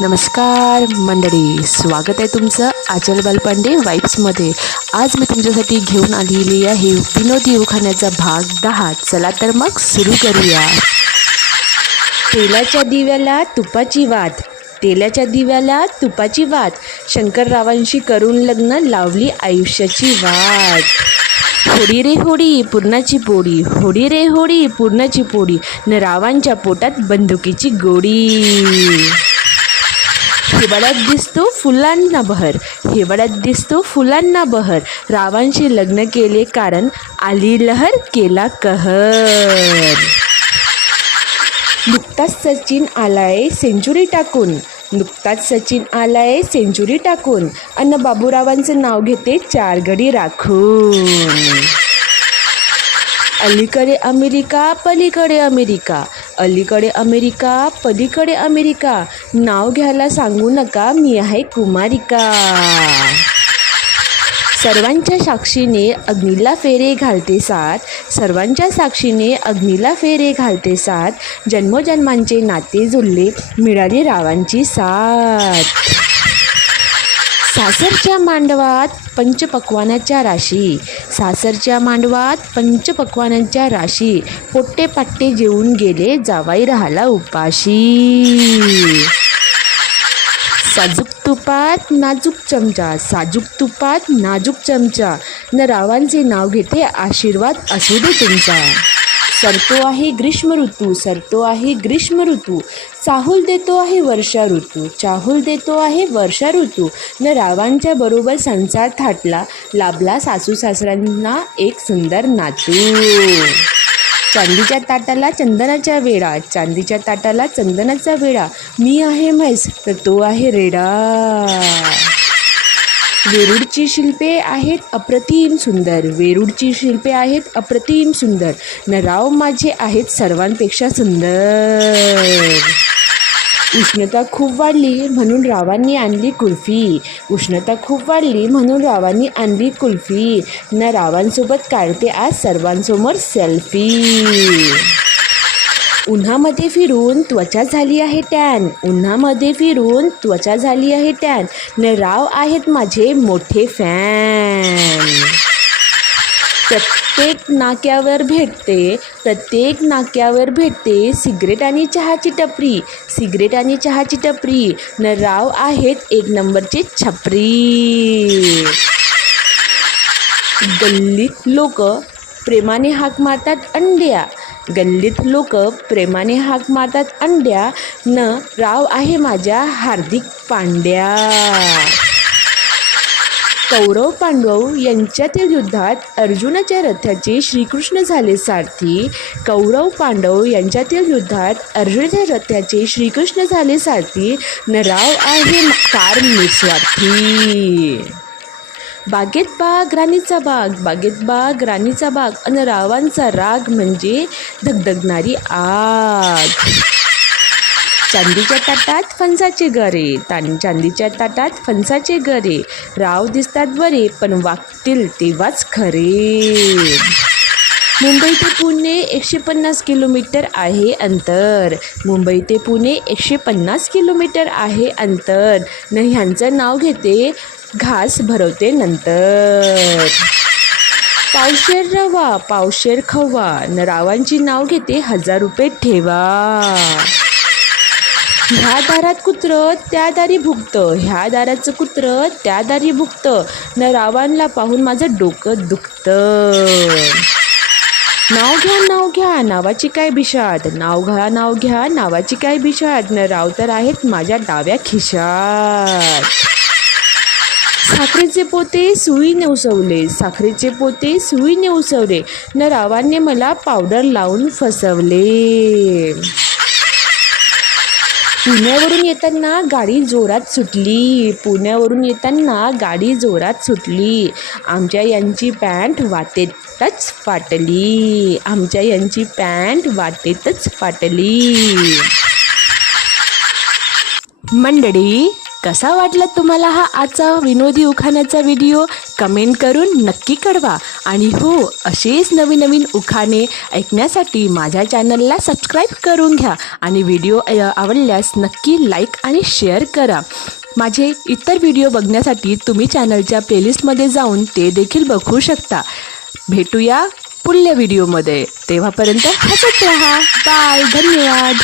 नमस्कार मंडळी, स्वागत आहे तुमचं आचल बालपांडे वाईब्समध्ये। आज मी तुमच्यासाठी घेऊन आलेली आहे विनोदी उखाण्याचा भाग 10। चला तर मग सुरू करूया। तेलाच्या दिव्याला तुपाची वात, तेलाच्या दिव्याला तुपाची वात, शंकररावांशी करून लग्न लावली आयुष्याची वाट। होडी रे होडी पूर्णाची पोळी, होडी रे होडी पूर्णाची पोळी, न रावांच्या पोटात बंदुकीची गोडी। हिवाळ्यात दिसतो फुलांना बहर, हिवाळ्यात दिसतो फुलांना बहर, रावांशी लग्न केले कारण आली लहर केला कहर। नुकताच सचिन आलाय सेंचुरी टाकून, नुकताच सचिन आलाय सेंचुरी टाकून, अन्न बाबूरावांचं नाव घेते 4 गडी राखून। अलीकडे अमेरिका पलीकडे अमेरिका, अलीकडे अमेरिका पलीकडे अमेरिका, नाव घ्यायला सांगू नका मी आहे कुमारिका। सर्वांच्या साक्षीने अग्नीला फेरे घालते साथ, सर्वांच्या साक्षीने अग्नीला फेरे घालते साथ, जन्मोजन्मांचे नाते जुळले मिळाली रावांची साथ। सासरच्या मांडवात पंचपक्वानाच्या राशी, सासरच्या मांडवात पंचपक्वानांच्या राशी, पोट्टे पाट्टे जेवून गेले जावाई राहाला उपाशी। साजूक तुपात नाजूक चमचा, साजूक तुपात नाजूक चमचा, न रावांचे नाव घेते आशीर्वाद असू दे तुमचा। सरतो आहे ग्रीष्म ऋतू, सरतो आहे ग्रीष्म ऋतू, चाहूल देतो आहे वर्षा ऋतू, चाहूल देतो आहे वर्षा ऋतू, न रावांच्या बरोबर संसार थाटला लाभला सासू सासऱ्यांना एक सुंदर नातू। चांदीच्या ताटाला चंदनाच्या वेळा, चांदीच्या ताटाला चंदनाचा वेळा, मी आहे म्हैस तर तो आहे रेडा। वेरूळची शिल्पे आहेत अप्रतिम सुंदर, वेरूळची शिल्पे आहेत अप्रतिम सुंदर, न राव माझे आहेत सर्वांपेक्षा सुंदर। उष्णता खूप वाढली म्हणून रावांनी आणली कुल्फी, उष्णता खूप वाढली म्हणून रावांनी आणली कुल्फी, न रावांसोबत काढते आज सर्वांसमोर सेल्फी। उन्हामध्ये फिरून त्वचा झाली आहे टॅन, उन्हामध्ये फिरून त्वचा झाली आहे टॅन, न राव आहेत माझे मोठे फॅन। प्रत्येक नाक्यावर भेटते, प्रत्येक नाक्यावर भेटते सिगरेट आणि चहाची टपरी, सिगरेट आणि चहाची टपरी, न राव आहेत 1 नंबरचे छपरी। गल्लीत लोक प्रेमाने हाक मारतात अंड्या, गल्लीत लोक प्रेमाने हाक मारतात अंड्या, न राव आहे माझ्या हार्दिक पांड्या। कौरव पांडव यांच्यातील युद्धात अर्जुनाच्या रथाचे श्रीकृष्ण झाले सारथी, कौरव पांडव यांच्यातील युद्धात अर्जुनाच्या रथाचे श्रीकृष्ण झाले सारथी, न राव आहे फार निस्वार्थी। बागेत बाग राणीचा बाग, बागेत बाग राणीचा बाग, अन रावांचा राग म्हणजे धगधगणारी आग। चांदीच्या ताटात फणसाचे गरे, चांदीच्या ताटात फणसाचे गरे, राव दिसतात बरे पण वागतील तेव्हाच खरे। मुंबई ते पुणे 150 किलोमीटर आहे अंतर, मुंबई ते पुणे 150 किलोमीटर आहे अंतर, न ह्यांचं नाव घेते घास भरवते नंतर। पावशेर रवा पावशेर खवा, न रावांची नाव घेते 1000 रुपये ठेवा। ह्या दारात कुत्रं त्या दारी भुकतं, ह्या दाराचं कुत्रं त्या दारी भुकतं, न रावांना पाहून माझं डोकं दुखतं। नाव घ्या नाव घ्या नावाची काय बिशाद, नाव घ्या नाव घ्या नावाची काय बिशाद, न राव तर आहेत माझ्या डाव्या खिशात। साखरेचे पोते सुईने उसवले, साखरेचे पोते सुईने उसवले, न रावांनी मला पावडर लावून फसवले। पुण्यावरून येताना गाडी जोरात सुटली, पुण्यावरून येताना गाडी जोरात सुटली, आमच्या यांची पॅन्ट वाटेतच फाटली, आमच्या यांची पॅन्ट वाटेतच फाटली। मंडळी, कसा वाटला तुम्हाला हा आजचा विनोदी उखाण्याचा व्हिडिओ? कमेंट करून नक्की कळवा आणि हो, असेच नवीन नवीन उखाणे ऐकण्यासाठी माझ्या चॅनलला सबस्क्राईब करून घ्या आणि व्हिडिओ आवडल्यास नक्की लाईक आणि शेअर करा. माझे इतर व्हिडिओ बघण्यासाठी तुम्ही चॅनलच्या प्लेलिस्टमध्ये जाऊन ते देखील बघू शकता. भेटूया पुढल्या व्हिडिओमध्ये. तेव्हापर्यंत हसत राहा. बाय. धन्यवाद.